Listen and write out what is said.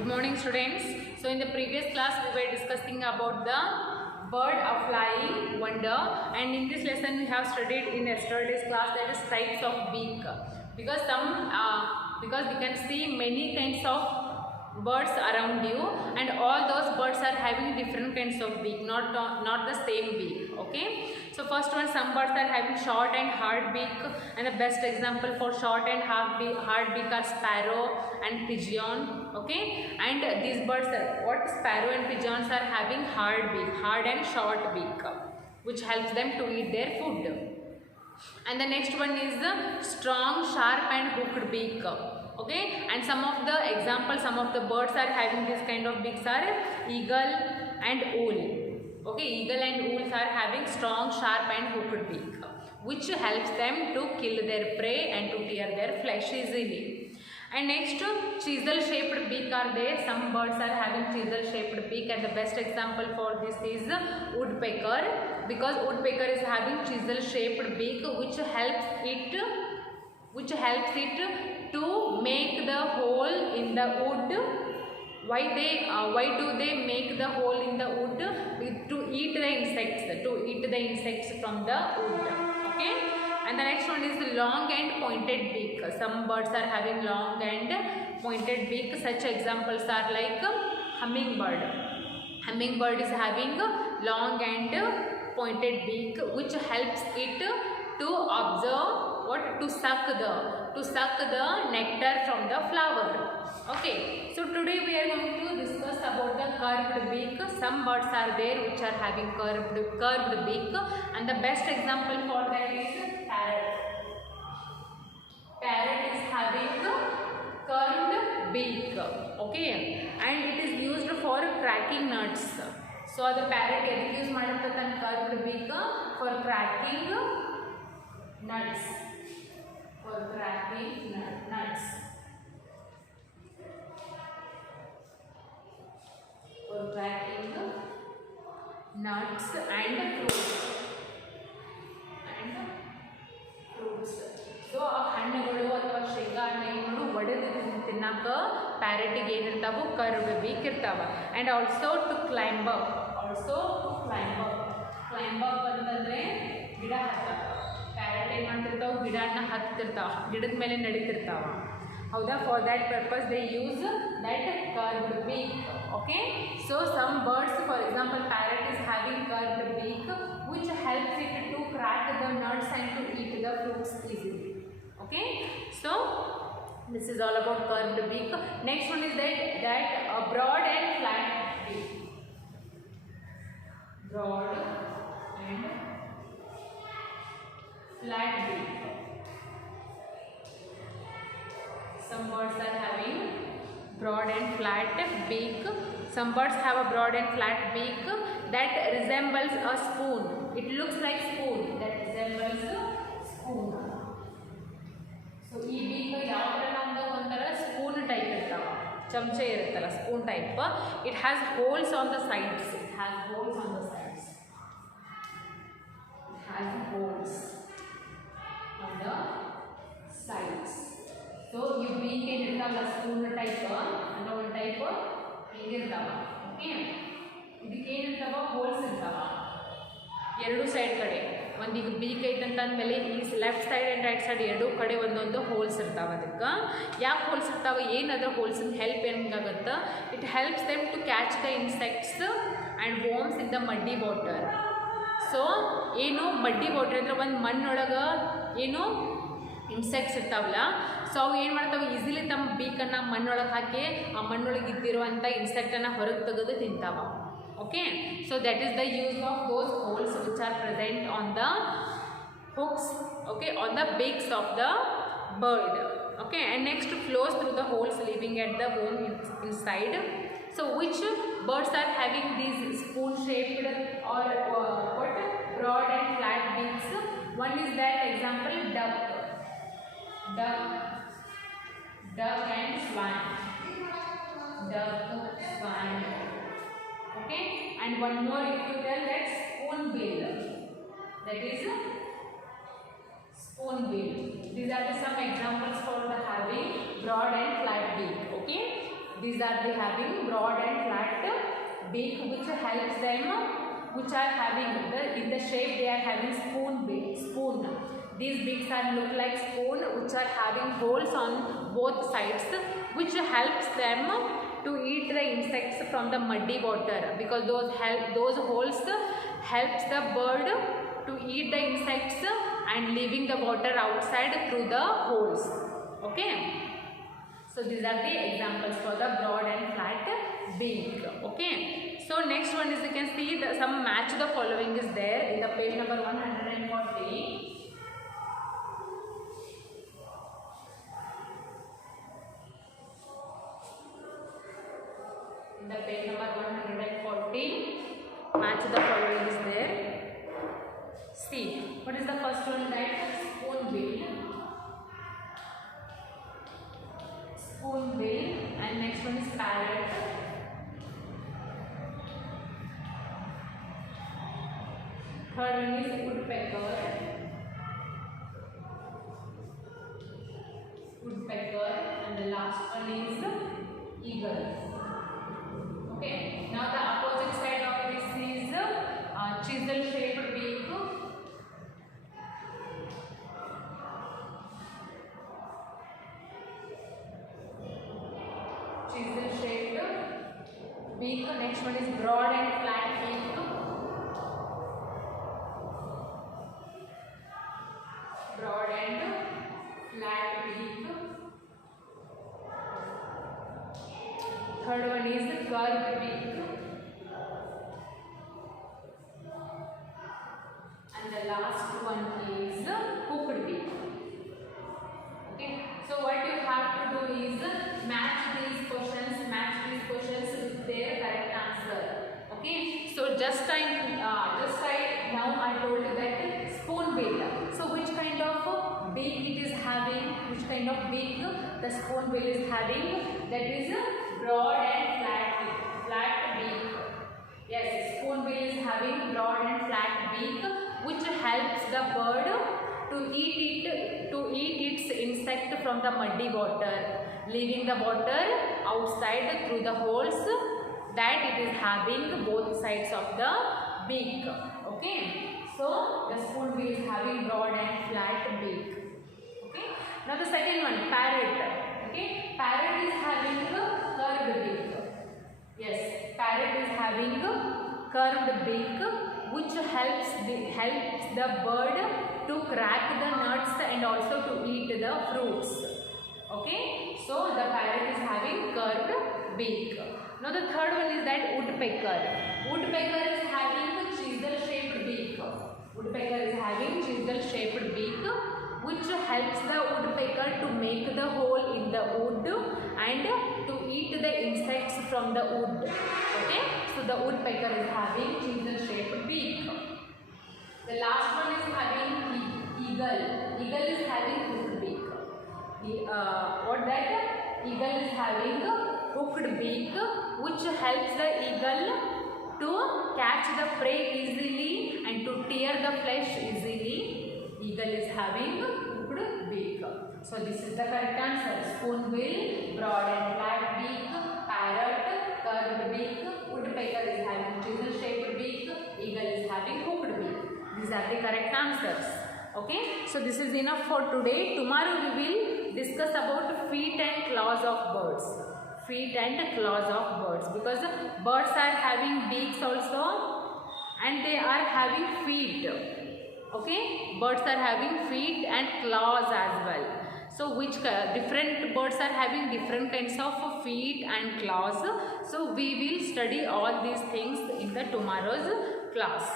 Good morning, students. So in the previous class we were discussing about the bird of flying wonder, and in this lesson we have studied in yesterday's class that is types of beak, because because we can see many kinds of birds around you, and all those birds are having different kinds of beak, not the same beak. Okay, so first one, some birds are having short and hard beak, and the best example for short and hard beak are sparrow and pigeon. Okay, and these birds are what sparrow and pigeons are having hard beak, hard and short beak, which helps them to eat their food. And the next one is the strong, sharp and hooked beak. Okay, and some of the examples, some of the birds are having this kind of beaks are eagle and owl. Okay, eagle and owls are having strong, sharp and hooked beak, which helps them to kill their prey and to tear their flesh easily. And next, chisel shaped beak are there. Some birds are having chisel shaped beak, and the best example for this is woodpecker, because woodpecker is having chisel shaped beak, which helps it to make the hole in the wood. Why do they make the hole in the wood? To eat the insects from the wood. Okay, and the next one is the long and pointed beak. Some birds are having long and pointed beak. Such examples are like hummingbird. Hummingbird is having long and pointed beak, which helps it to observe to suck the nectar from the flower. Okay, so today we are going to discuss about the curved beak. Some birds are there which are having curved beak, and the best example for that is parrot. Parrot is having curved beak. Okay, and it is used for cracking nuts. So the parrot ಎದಕ್ಕೆ use ಮಾಡುತ್ತೆ ತನ್ನ curved beak? For cracking nuts. For cracking nuts. For cracking nuts and fruits. So ಹಣ್ಣುಗಳು ಅಥವಾ ಶೇಂಗಾ ಹಣ್ಣುಗಳು ಒಡೆದು ತಿನ್ನಕ ಪ್ಯಾರೆಟಿಗೆ ಏನಿರ್ತಾವು curved beak ಇರ್ತಾವ. And also to climb up ಅಂತಂದ್ರೆ ಗಿಡ ಹತ್ತಾವ. ಪ್ಯಾರೆಟ್ ಏನು ಮಾಡ್ತಿರ್ತಾವೆ, ಗಿಡನ ಹತ್ತಿರ್ತಾವ, ಗಿಡದ ಮೇಲೆ ನಡೀತಿರ್ತಾವ. ಹೌದಾ? For that purpose they use that curved beak. Okay, so some birds, for example parrot is having curved beak, which helps it to crack the nuts and to eat the fruits easily. Okay, so this is all about curved beak. Next one is that a broad and flat beak. Broad and flat beak. Some birds are having broad and flat beak. Some birds have a broad and flat beak that resembles a spoon. It looks like spoon. That resembles a spoon. So ಈ beak ಯಾವ ತರ ನಮ್ದು ಒಂಥರ spoon type ಇರ್ತಾವ, ಚಮಚೆ ಇರುತ್ತಲ್ಲ spoon type. It has holes on the sides. It has holes on the sides. It has holes on the sides. So you beak ಏನಿರ್ತಾವಲ್ಲ spoon type ಅನ್ನೋ ಒಂದು ಟೈಪ್ ಹಿಂಗಿರ್ತಾವ. ಓಕೆ, ಇದಕ್ಕೆ ಏನಿರ್ತಾವ ಹೋಲ್ಸ್ ಇರ್ತಾವ ಎರಡು ಸೈಡ್ ಕಡೆ. ಒಂದೀಗ beak ಐತಂತ ಅಂದಮೇಲೆ ಈ left side and right side ಎರಡೂ ಕಡೆ ಒಂದೊಂದು ಹೋಲ್ಸ್ ಇರ್ತಾವ. ಅದಕ್ಕೆ ಯಾಕೆ ಹೋಲ್ಸ್ ಇರ್ತಾವ, ಏನಾದರೂ ಹೋಲ್ಸಿನ ಹೆಲ್ಪ್ ಹೆಂಗಾಗುತ್ತೆ? It helps them to catch the insects and worms in the muddy water. So ಏನು ಮಡ್ಡಿ ವಾಟರ್ ಅಂದರೆ ಒಂದು ಮಣ್ಣೊಳಗೆ ಏನು ಇನ್ಸೆಕ್ಟ್ಸ್ ಇರ್ತಾವಲ್ಲ, ಸೊ ಅವು ಏನು ಮಾಡ್ತಾವೆ, ಈಸಿಲಿ ತಮ್ಮ ಬೀಕನ್ನು ಮಣ್ಣೊಳಗೆ ಹಾಕಿ ಆ ಮಣ್ಣೊಳಗೆ ಇದ್ದಿರುವಂಥ ಇನ್ಸೆಕ್ಟನ್ನು ಹೊರಗೆ ತೆಗೆದು ತಿಂತಾವ. Okay, so that is the use of those holes which are present on the hooks, okay, on the beaks of the bird. Okay, and next flows through the holes leaving at the bone inside. So which birds are having these spoon shaped or what broad and flat beaks? One is that example duck and swan. Okay, and one more if you tell, that's spoonbill. That is spoonbill. These are some examples for the having broad and flat beak. Okay, These are they having broad and flat beak, which helps them, which are having in the shape they are having spoon beak, spoon. These beaks are look like spoon, which are having holes on both sides, which helps them to eat the insects from the muddy water, because those holes helps the bird to eat the insects and leaving the water outside through the holes. Okay. So these are the examples for the broad and flat beak. Okay. So next one is, you can see some match the following is there in the page number 140. In the page number 140, match the following is there. See, what is the first one? That spoonbill. Spoonbill, and next one is parrot. Third one is woodpecker. Woodpecker, and the last one is eagle. Okay. Now the opposite side of this is chisel shaped beak. Chisel shaped beak. Next one is broad and flat beak. Broad and flat beak. Third one is curved beak. And the last one is hooked beak. Okay. So what you have to do is match these questions with their correct answer. Okay. So just now I told you that spoonbill. So which kind of beak it is having? Which kind of beak the spoonbill is having? That is broad and flat beak. Yes, spoonbill is having broad and flat beak, which helps the bird to eat its insect from the muddy water, leaving the water outside through the holes that it is having both sides of the beak. Okay, so the spoonbill is having broad and flat beak. Okay, now the second one, parrot. Okay, parrot is having curved beak. Yes, parrot is having curved beak, which helps the bird to crack the nuts and also to eat the fruits. Okay, so the parrot is having curved beak. Now the third one is that woodpecker. Woodpecker is having chisel shaped beak. Woodpecker is having chisel shaped beak, which helps the woodpecker to make the hole in the wood and to eat the insects from the wood. Okay, so the woodpecker is having chisel shaped beak. The last one is having eagle. Eagle is having hooked beak. What that? Eagle is having hooked beak, which helps the eagle to catch the prey easily and to tear the flesh easily. Eagle is having hooked beak. So this is the correct answer. Spoonbill, broad and flat beak, parrot, curved beak, woodpecker is having chisel shaped beak, eagle is having hooked beak. These are the correct answers. Okay, so this is enough for today. Tomorrow we will discuss about feet and claws of birds. Feet and claws of birds, because birds are having beaks also and they are having feet. Okay, birds are having feet and claws as well. So which different birds are having different kinds of feet and claws. So we will study all these things in the tomorrow's class.